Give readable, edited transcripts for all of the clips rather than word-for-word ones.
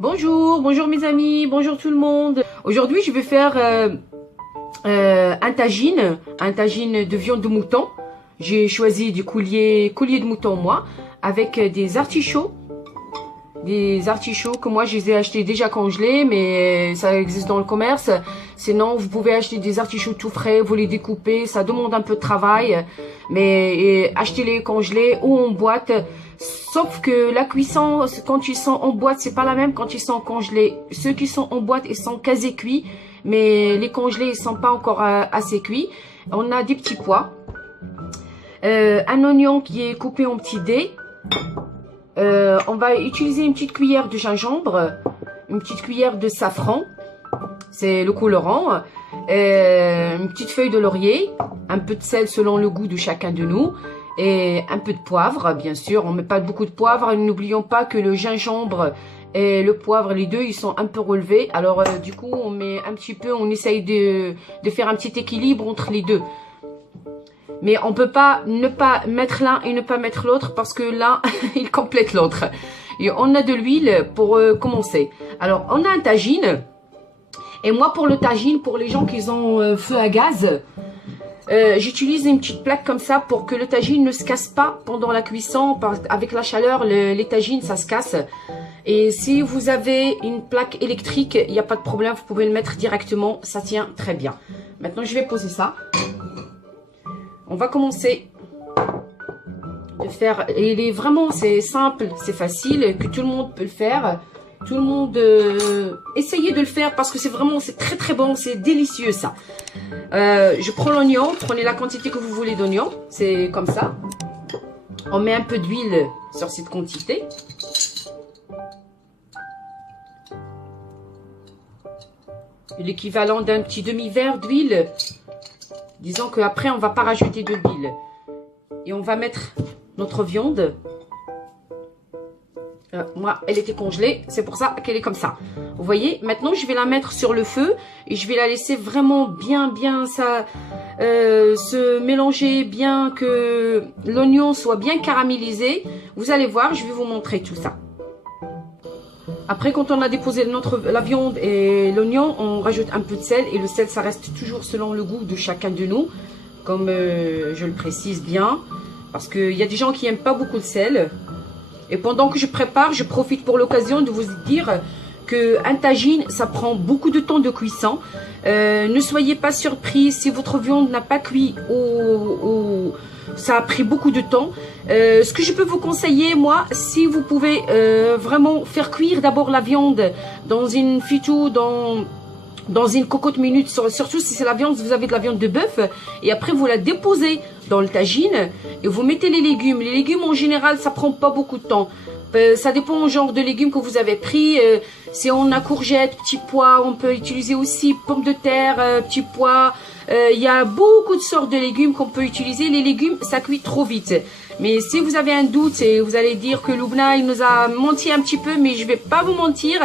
Bonjour mes amis, bonjour tout le monde. Aujourd'hui, je vais faire un tagine de viande de mouton. J'ai choisi du collier de mouton moi, avec des artichauts. Des artichauts que moi je les ai achetés déjà congelés, mais ça existe dans le commerce. Sinon, vous pouvez acheter des artichauts tout frais, vous les découpez, ça demande un peu de travail, mais achetez-les congelés ou en boîte. Sauf que la cuisson, quand ils sont en boîte, c'est pas la même quand ils sont congelés. Ceux qui sont en boîte, ils sont quasi cuits, mais les congelés, ils sont pas encore assez cuits. On a des petits pois, un oignon qui est coupé en petits dés. On va utiliser une petite cuillère de gingembre, une petite cuillère de safran, c'est le colorant, une petite feuille de laurier, un peu de sel selon le goût de chacun de nous, et un peu de poivre, bien sûr. On ne met pas beaucoup de poivre. N'oublions pas que le gingembre et le poivre, les deux, ils sont un peu relevés. Alors, du coup, on met un petit peu, on essaye de faire un petit équilibre entre les deux. Mais on peut pas ne pas mettre l'un et ne pas mettre l'autre parce que l'un, il complète l'autre. Et on a de l'huile pour commencer. Alors, on a un tagine. Et moi, pour le tagine, pour les gens qui ont feu à gaz, j'utilise une petite plaque comme ça pour que le tagine ne se casse pas pendant la cuisson. Avec la chaleur, les tagines, ça se casse. Et si vous avez une plaque électrique, il n'y a pas de problème, vous pouvez le mettre directement, ça tient très bien. Maintenant, je vais poser ça. On va commencer de faire, c'est simple, c'est facile, que tout le monde peut le faire. Tout le monde, essayez de le faire parce que c'est très très bon, c'est délicieux ça. Je prends l'oignon, prenez la quantité que vous voulez d'oignon, c'est comme ça. On met un peu d'huile sur cette quantité. L'équivalent d'un petit demi-verre d'huile. Disons qu'après, on ne va pas rajouter de l'huile. Et on va mettre notre viande. Moi, elle était congelée. C'est pour ça qu'elle est comme ça. Vous voyez, maintenant, je vais la mettre sur le feu. Et je vais la laisser vraiment bien se mélanger. Bien que l'oignon soit bien caramélisé. Vous allez voir, je vais vous montrer tout ça. Après, quand on a déposé la viande et l'oignon, on rajoute un peu de sel. Et le sel, ça reste toujours selon le goût de chacun de nous. Comme je le précise bien. Parce qu'il y a des gens qui n'aiment pas beaucoup le sel. Et pendant que je prépare, je profite pour l'occasion de vous dire qu'un tagine, ça prend beaucoup de temps de cuisson. Ne soyez pas surpris si votre viande n'a pas cuit ou ça a pris beaucoup de temps. Ce que je peux vous conseiller, moi, si vous pouvez vraiment faire cuire d'abord la viande dans une fitou, dans une cocotte minute, surtout si c'est la viande, vous avez de la viande de bœuf, et après vous la déposez dans le tagine et vous mettez les légumes. Les légumes en général, ça prend pas beaucoup de temps. Ça dépend du genre de légumes que vous avez pris. Si on a courgettes, petits pois, on peut utiliser aussi pommes de terre, petits pois. Il y a beaucoup de sortes de légumes qu'on peut utiliser. Les légumes, ça cuit trop vite. Mais si vous avez un doute et vous allez dire que Loubna, il nous a menti un petit peu, mais je vais pas vous mentir.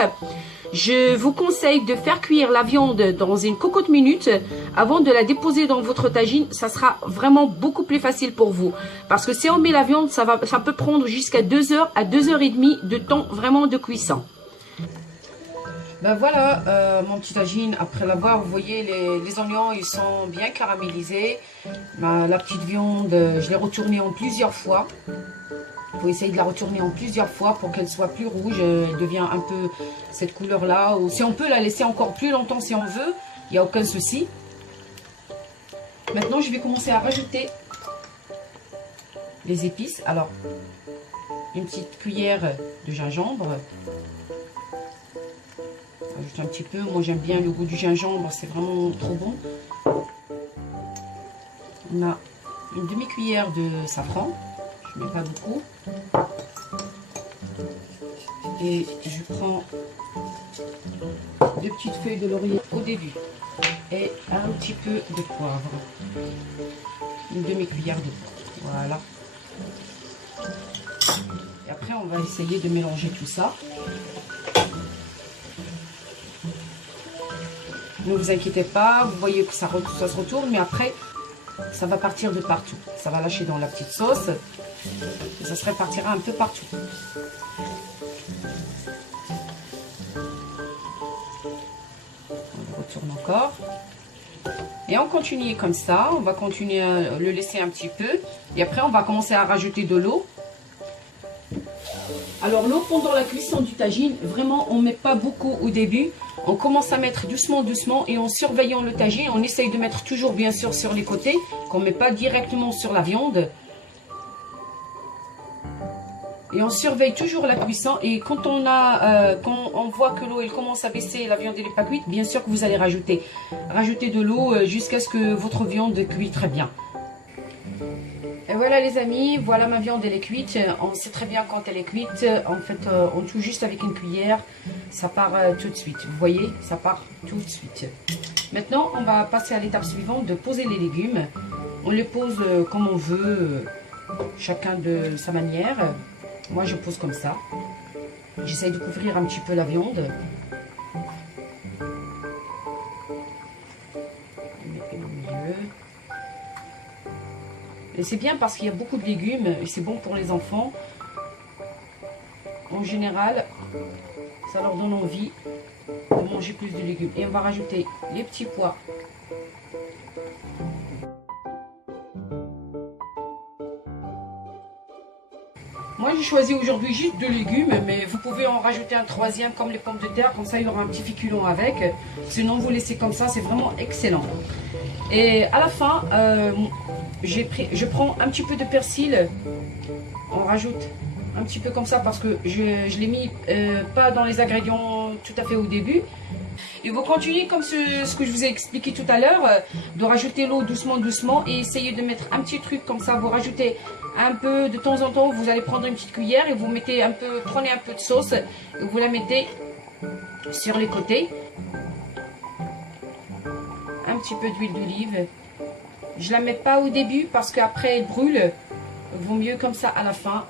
Je vous conseille de faire cuire la viande dans une cocotte minute avant de la déposer dans votre tagine. Ça sera vraiment beaucoup plus facile pour vous. Parce que si on met la viande, ça peut prendre jusqu'à 2 heures à 2 heures et demie de temps vraiment de cuisson. Ben voilà, mon petit tagine, après l'avoir, vous voyez, les oignons, ils sont bien caramélisés. La petite viande, je l'ai retournée en plusieurs fois. Il faut essayer de la retourner en plusieurs fois pour qu'elle soit plus rouge. Elle devient un peu cette couleur-là. Ou si on peut la laisser encore plus longtemps si on veut, il n'y a aucun souci. Maintenant, je vais commencer à rajouter les épices. Alors, une petite cuillère de gingembre. Rajoute un petit peu. Moi, j'aime bien le goût du gingembre. C'est vraiment trop bon. On a une demi-cuillère de safran. Je ne mets pas beaucoup. Et je prends 2 petites feuilles de laurier au début. Et un petit peu de poivre. Une demi-cuillère d'eau. Voilà. Et après, on va essayer de mélanger tout ça. Ne vous inquiétez pas, vous voyez que ça se retourne, mais après, ça va partir de partout. Ça va lâcher dans la petite sauce. Et ça se répartira un peu partout. tourne encore. Et on continue comme ça, on va continuer à le laisser un petit peu. Et après, on va commencer à rajouter de l'eau. Alors l'eau pendant la cuisson du tagine, vraiment on ne met pas beaucoup au début. On commence à mettre doucement et en surveillant le tagine, on essaye de mettre toujours bien sûr sur les côtés, qu'on ne met pas directement sur la viande. Et on surveille toujours la cuisson et quand on voit que l'eau elle commence à baisser, la viande elle n'est pas cuite, bien sûr que vous allez rajouter de l'eau jusqu'à ce que votre viande cuit très bien. Et voilà les amis, voilà ma viande elle est cuite. On sait très bien quand elle est cuite. En fait on touche juste avec une cuillère, ça part tout de suite. Vous voyez, ça part tout de suite. Maintenant on va passer à l'étape suivante de poser les légumes. On les pose comme on veut, chacun de sa manière. Moi je pose comme ça. J'essaye de couvrir un petit peu la viande. Et c'est bien parce qu'il y a beaucoup de légumes et c'est bon pour les enfants. En général, ça leur donne envie de manger plus de légumes. Et on va rajouter les petits pois. Moi j'ai choisi aujourd'hui juste 2 légumes, mais vous pouvez en rajouter un troisième comme les pommes de terre, comme ça il y aura un petit féculent avec. Sinon vous laissez comme ça, c'est vraiment excellent. Et à la fin, je prends un petit peu de persil, on rajoute un petit peu comme ça parce que je l'ai mis pas dans les ingrédients tout à fait au début. Et vous continuez comme ce que je vous ai expliqué tout à l'heure, de rajouter l'eau doucement et essayez de mettre un petit truc comme ça. Vous rajoutez un peu de temps en temps, vous allez prendre une petite cuillère et vous mettez prenez un peu de sauce et vous la mettez sur les côtés. Un petit peu d'huile d'olive. Je la mets pas au début parce qu'après elle brûle. Vaut mieux comme ça à la fin.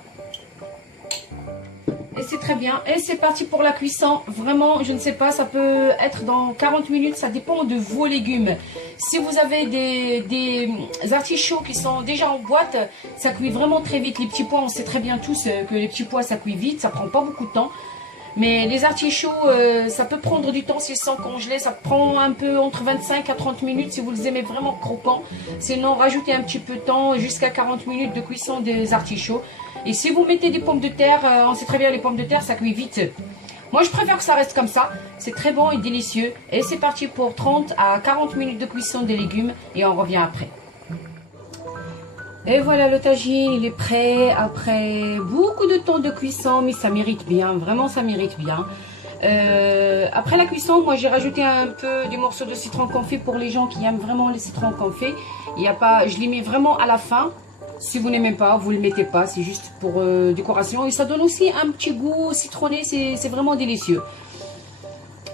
Et c'est très bien. Et c'est parti pour la cuisson. Vraiment, je ne sais pas, ça peut être dans 40 minutes. Ça dépend de vos légumes. Si vous avez des artichauts qui sont déjà en boîte, ça cuit vraiment très vite. Les petits pois, on sait très bien tous que les petits pois, ça cuit vite. Ça prend pas beaucoup de temps. Mais les artichauts, ça peut prendre du temps s'ils sont congelés. Ça prend un peu entre 25 à 30 minutes si vous les aimez vraiment croquants. Sinon, rajoutez un petit peu de temps jusqu'à 40 minutes de cuisson des artichauts. Et si vous mettez des pommes de terre, on sait très bien les pommes de terre, ça cuit vite. Moi, je préfère que ça reste comme ça. C'est très bon et délicieux. Et c'est parti pour 30 à 40 minutes de cuisson des légumes. Et on revient après. Et voilà, le tagine, il est prêt après beaucoup de temps de cuisson, mais ça mérite bien, vraiment ça mérite bien. Après la cuisson, moi j'ai rajouté un peu des morceaux de citron confit pour les gens qui aiment vraiment les citrons confits. Je les mets vraiment à la fin. Si vous n'aimez pas, vous ne le mettez pas, c'est juste pour décoration. Et ça donne aussi un petit goût citronné, c'est vraiment délicieux.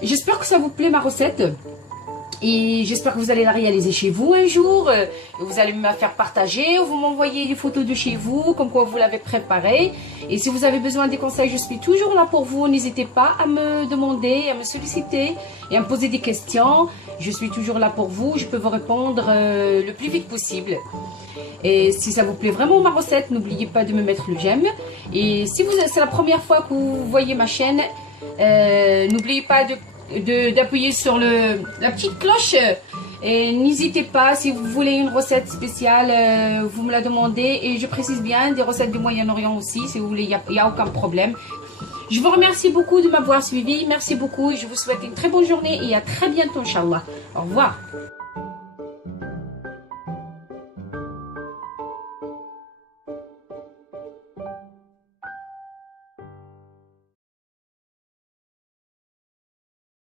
J'espère que ça vous plaît ma recette. Et j'espère que vous allez la réaliser chez vous un jour. Vous allez me la faire partager. Vous m'envoyez des photos de chez vous, comme quoi vous l'avez préparé. Et si vous avez besoin des conseils, je suis toujours là pour vous. N'hésitez pas à me demander, à me solliciter et à me poser des questions. Je suis toujours là pour vous. Je peux vous répondre le plus vite possible. Et si ça vous plaît vraiment ma recette, n'oubliez pas de me mettre le j'aime. Et si c'est la première fois que vous voyez ma chaîne, n'oubliez pas d'appuyer sur la petite cloche. Et n'hésitez pas, si vous voulez une recette spéciale, vous me la demandez. Et je précise bien, des recettes du Moyen-Orient aussi, si vous voulez, il n'y a aucun problème. Je vous remercie beaucoup de m'avoir suivi. Merci beaucoup et je vous souhaite une très bonne journée et à très bientôt, Inch'Allah. Au revoir.